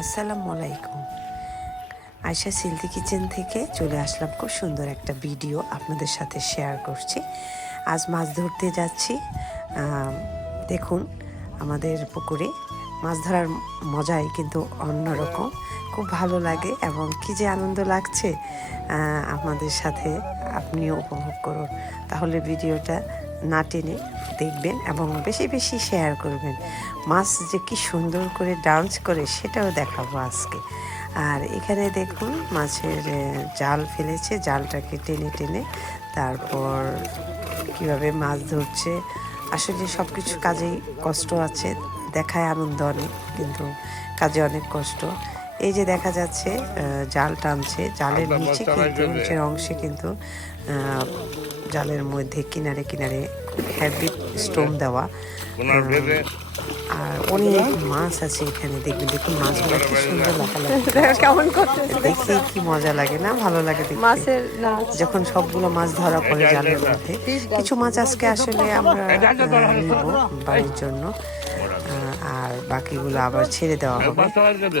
আসসালামু আলাইকুম। আয়শা সিলদি কিচেন থেকে চলে আসলাম। খুব সুন্দর একটা ভিডিও আপনাদের সাথে শেয়ার করছি। আজ মাছ ধরতে যাচ্ছি। দেখুন, আমাদের পুকুরে মাছ ধরার মজাই কিন্তু অন্যরকম। খুব ভালো লাগে এবং কি যে আনন্দ লাগছে আপনাদের সাথে আপনিও উপভোগ করুন। তাহলে ভিডিওটা না টেনে দেখবেন এবং বেশি বেশি শেয়ার করবেন। মাছ যে কি সুন্দর করে ডান্স করে সেটাও দেখাবো আজকে। আর এখানে দেখুন মাছের জাল ফেলেছে জালটাকে টেনে টেনে তারপর কীভাবে মাছ ধরছে। আসলে সব কিছু কাজেই কষ্ট আছে দেখায় আনন্দ অনেক কিন্তু কাজে অনেক কষ্ট। এই যে দেখা যাচ্ছে জাল টানছে জালের নিচে কিন্তু নিচের অংশে কিন্তু জালের মধ্যে কিনারে কিনারে হ্যাভি স্টোন দেওয়া। আর অনেক মাছ আছে এখানে দেখবেন দেখুন মাছগুলো কি সুন্দর লাফালাফি কেমন করতে দেখে কি মজা লাগে না? ভালো লাগে দেখতে। মাছের যখন সবগুলো মাছ ধরা পড়ে জালের মধ্যে কিছু মাছ আজকে আসলে আমরা বাড়ির জন্য। আর বাকিগুলো আবার ছেড়ে দেওয়া হবে। বাড়ি যাবে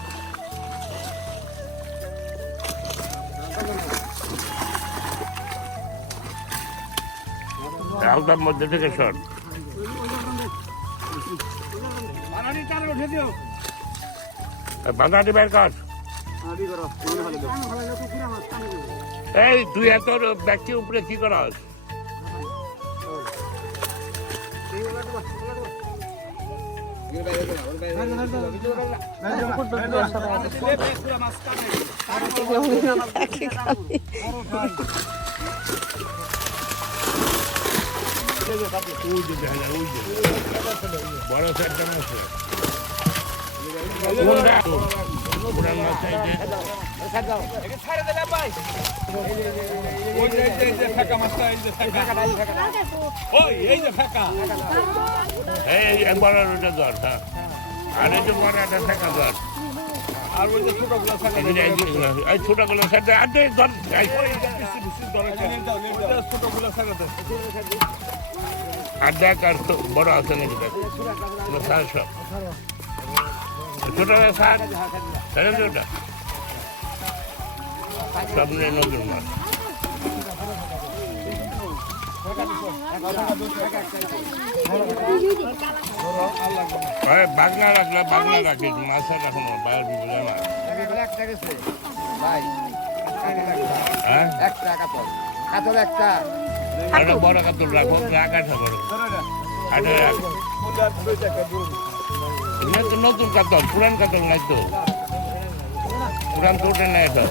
আলতার মধ্যে থেকে শট বাঁধাটি বের কর। এই তুই এত ব্যক্তি উপরে কি করাস? বড় রোটা ধর হ্যাঁ আর এই যে বড় একটা থাকা ধর আর ওই যে ছোটগুলো থাকে এই ছোটগুলো সাইডে আর ধর ছোটগুলো থাকে আর দেখ আর বড় আছে নাকি দেখ সার সব। ছোট সার তাহলে তো ওটা। সব নিয়ে নতুন মাছ বাগনা রাখলে বাগনা রাখিস মাছের রাখুন বাইরে বুঝলে না? হ্যাঁ? একটা। বড় কাতল রাখো আকাশে বড় আরে রাখ। এগুলো তো নতুন কাতল পুরান কাতল নাই তো। পুরান তো ওঠে না এটা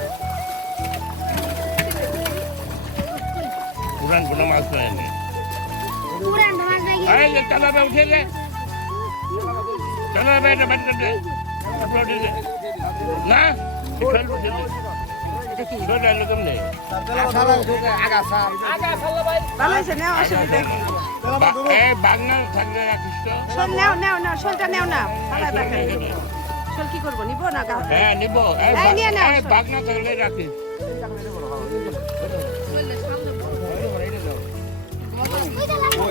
পুরান কোনো মাছ এই যে চালাবে উঠে গে এটা দে না নেও নেও শোলটা নেও না। শোল কি করব নিবো না হ্যাঁ নিব। নিয়ে নাও, বাগনা থাকলে রাখিস।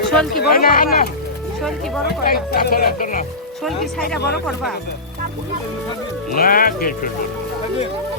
শোল কি বড় না। শোল কি বড় শোল কি সাইডা বড় করবা? না কিছু রাখ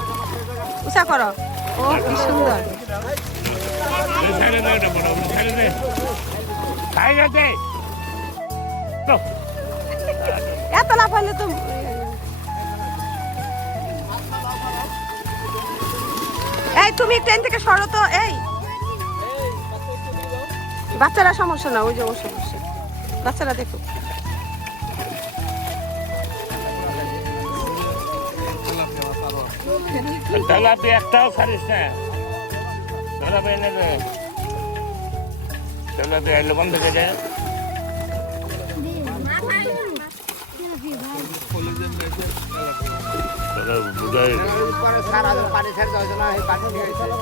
উষা করো। ও, কি সুন্দর। এত লাভ হলে তো এই, তুমি ট্রেন থেকে সরো তো, এই। বাচ্চারা সমস্যা না, ওই যে সমস্যা বাচ্চারা দেখো। তেলাপি একটাও ছাড়িস না। তেলাপি এনে দে। তেলাপি এলে বন্ধ করে দে।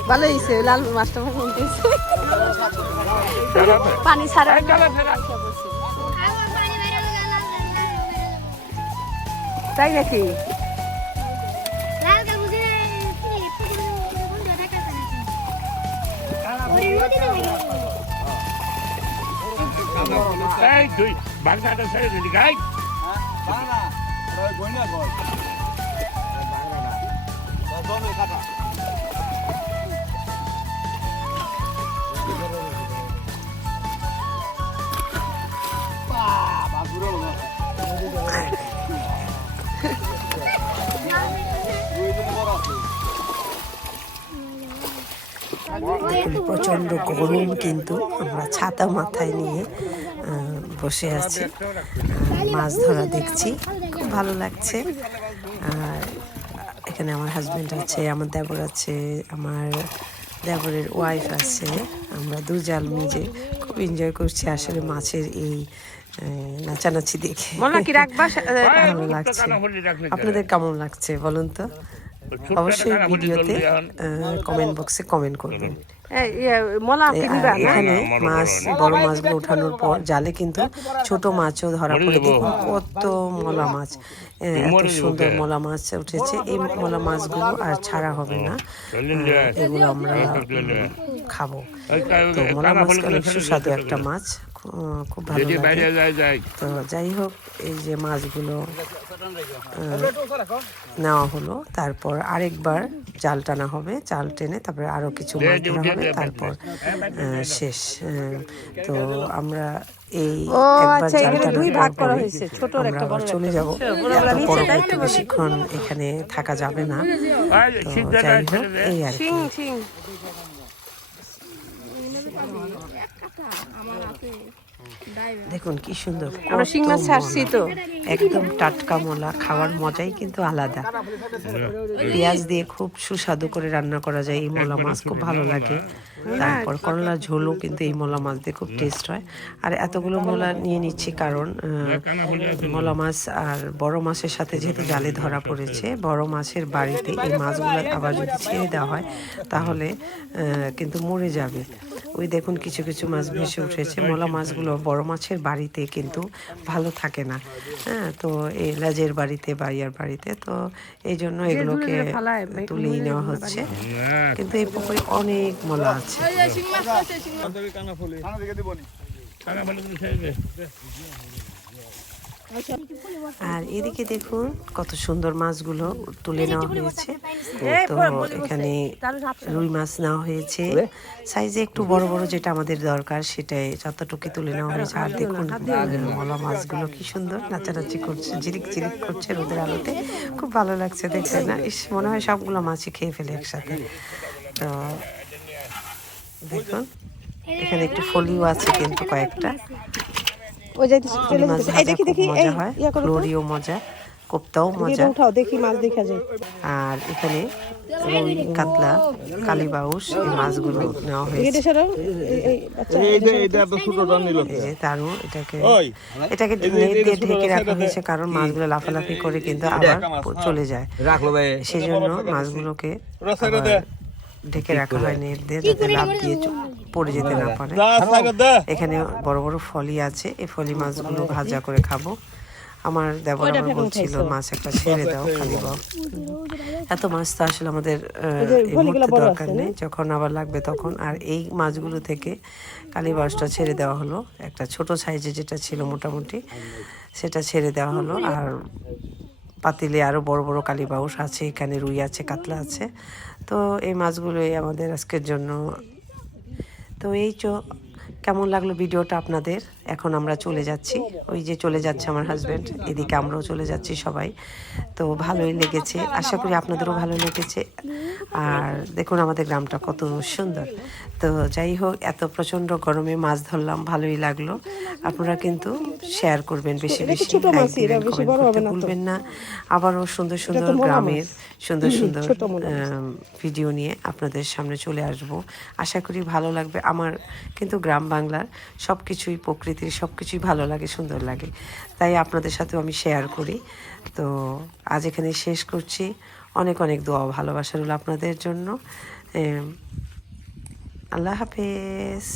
ভালো হয়েছে লাল মাছটা ভালো পানি ছাড়া। তাই নাকি? এই তুই বাগদাটা ছেড়ে দিলি গাই। প্রচণ্ড গরম কিন্তু আমরা ছাতা মাথায় নিয়ে আহ, বসে আছি। মাছ ধরা দেখছি খুব ভালো লাগছে। আর এখানে আমার হাজব্যান্ড আছে আমার দেবর আছে আমার দেবরের ওয়াইফ আছে। আমরা দুজাল মিজে খুব এনজয় করছি আসলে মাছের এই নাচানাচি দেখে। কি রাখবা? ভালো লাগছে। আপনাদের কেমন লাগছে বলুন তো? অবশ্যই ভিডিওতে কমেন্ট বক্সে কমেন্ট করবেন। এই, ইয়ে, এখানে মাছ বড় মাছগুলো ওঠানোর পর জালে কিন্তু ছোট মাছও ধরা পড়ে। দেখুন কত মলা মাছ। এত সুন্দর মলা মাছ উঠেছে। এই মলা মাছগুলো আর ছাড়া হবে না। এগুলো আমরা খাব। তো মলা মাছ অনেক সুস্বাদু একটা মাছ। খুব ভালো লাগে। যায় যায়। তো যাই হোক এই যে মাছগুলো নেওয়া হলো। তারপর আরেকবার জাল টানা হবে। জাল টেনে তারপরে আরও কিছু মাছ ধরা হবে। তারপর শেষ তো আমরা এই একবার আচ্ছা, জাল এখানে টানার দুই ভাগ করা হয়েছে, ছোটর আমরা একটা, বড়র চলে। যাব? পরবর্তী বেশিক্ষণ এখানে থাকা যাবে না। যাই হোক এই আর কি। শিং শিং দেখুন কি সুন্দর আমরা শিং মাছ ছাড়ছি তো। একদম টাটকা মোলা খাওয়ার মজাই কিন্তু আলাদা। পেঁয়াজ দিয়ে খুব সুস্বাদু করে রান্না করা যায় এই মোলা মাছ খুব ভালো লাগে। তারপর করলার ঝোলও কিন্তু এই মোলা মাছ দিয়ে খুব টেস্ট হয়। আর এতগুলো মোলা নিয়ে নিচ্ছি কারণ মোলা মাছ আর বড় মাছের সাথে যেহেতু জালে ধরা পড়েছে বড় মাছের বাড়িতে এই মাছগুলো আবার যদি ছেড়ে দেওয়া হয় তাহলে আহ, কিন্তু মরে যাবে। ওই দেখুন কিছু কিছু মাছ ভেসে উঠেছে। মোলা মাছগুলো বড় মাছের বাড়িতে কিন্তু ভালো থাকে না। হ্যাঁ তো এই লাজের বাড়িতে বা ইয়ার বাড়িতে তো এই জন্য এগুলোকে তুলেই নেওয়া হচ্ছে। কিন্তু এই পুকুরে অনেক মলা আছে। আর এদিকে দেখুন কত সুন্দর মাছগুলো তুলে নেওয়া হয়েছে। তো এখানে রুই মাছ নেওয়া হয়েছে। সাইজে একটু বড় বড় যেটা আমাদের দরকার সেটাই যতটুকু তুলে নেওয়া হয়েছে। আর দেখুন মলা মাছগুলো কি সুন্দর নাচানাচি করছে জিরিক জিরিক করছে রোদের আলোতে। খুব ভালো লাগছে দেখতে না? ইস মনে হয় সবগুলো মাছই খেয়ে ফেলে একসাথে। তো দেখুন এখানে একটু ফলিও আছে কিন্তু কয়েকটা। ওই যাইতে ফলি মাছ এই দেখি দেখি এই ইয়া করো ফ্লোরিও মজা কোপ্তাও মজা উঠাও দেখি মাছ দেখা যায় আর এখানে রুই কাতলা কালীবাউস এই মাছগুলো নেওয়া হয়েছে তারও এটাকে এটাকে নেট দিয়ে ঢেকে রাখা হয়েছে কারণ মাছগুলো লাফালাফি করে কিন্তু আবার চলে যায় রাখল ভাই সেই জন্য মাছগুলোকে ঢেকে রাখা হয় নেট দিয়ে যাতে লাভ দিয়ে পড়ে যেতে না পারে। যা সাইডে দে। এখানে বড় বড় ফলি আছে। এই ফলি মাছগুলো ভাজা করে খাব। আমার দেবর আবার বলছিল মাছ একটা ছেড়ে দাও খালি এত মাছ তো আসলে আমাদের আহ, এই মুহূর্তে দরকার নেই। যখন আবার লাগবে তখন। আর এই মাছগুলো থেকে কালীবাসটা ছেড়ে দেওয়া হলো। একটা ছোট সাইজে যেটা ছিল মোটামুটি সেটা ছেড়ে দেওয়া হলো। আর পাতিলে আরও বড় বড় কালীবাউস আছে এখানে রুই আছে কাতলা আছে। তো এই মাছগুলোই আমাদের আজকের জন্য তো এই চো, কেমন লাগল ভিডিওটা আপনাদের? এখন আমরা চলে যাচ্ছি। ওই যে চলে যাচ্ছে আমার হাজব্যান্ড এদিকে আমরাও চলে যাচ্ছি সবাই। তো ভালোই লেগেছে। আশা করি আপনাদেরও ভালো লেগেছে। আর দেখুন আমাদের গ্রামটা কত সুন্দর। তো যাই হোক এত প্রচণ্ড গরমে মাছ ধরলাম ভালোই লাগল। আপনারা কিন্তু শেয়ার করবেন বেশি বেশি ভুলবেন না। আবারও সুন্দর সুন্দর গ্রামের সুন্দর সুন্দর ভিডিও নিয়ে আপনাদের সামনে চলে আসব। আশা করি ভালো লাগবে। আমার কিন্তু গ্রাম বাংলার সব কিছুই প্রকৃতির সব কিছুই ভালো লাগে সুন্দর লাগে। তাই আপনাদের সাথেও আমি শেয়ার করি। তো আজ এখানে শেষ করছি। অনেক অনেক দোয়া ভালোবাসা রইল আপনাদের জন্য। আল্লাহ হাফেজ।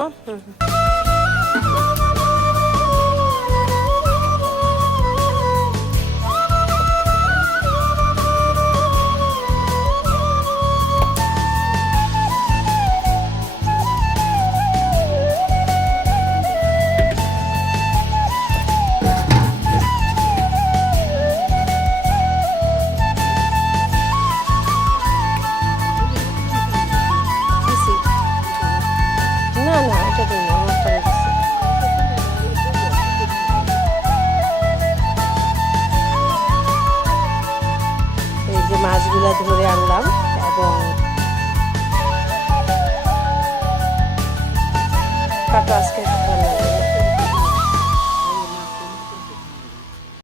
Uhum.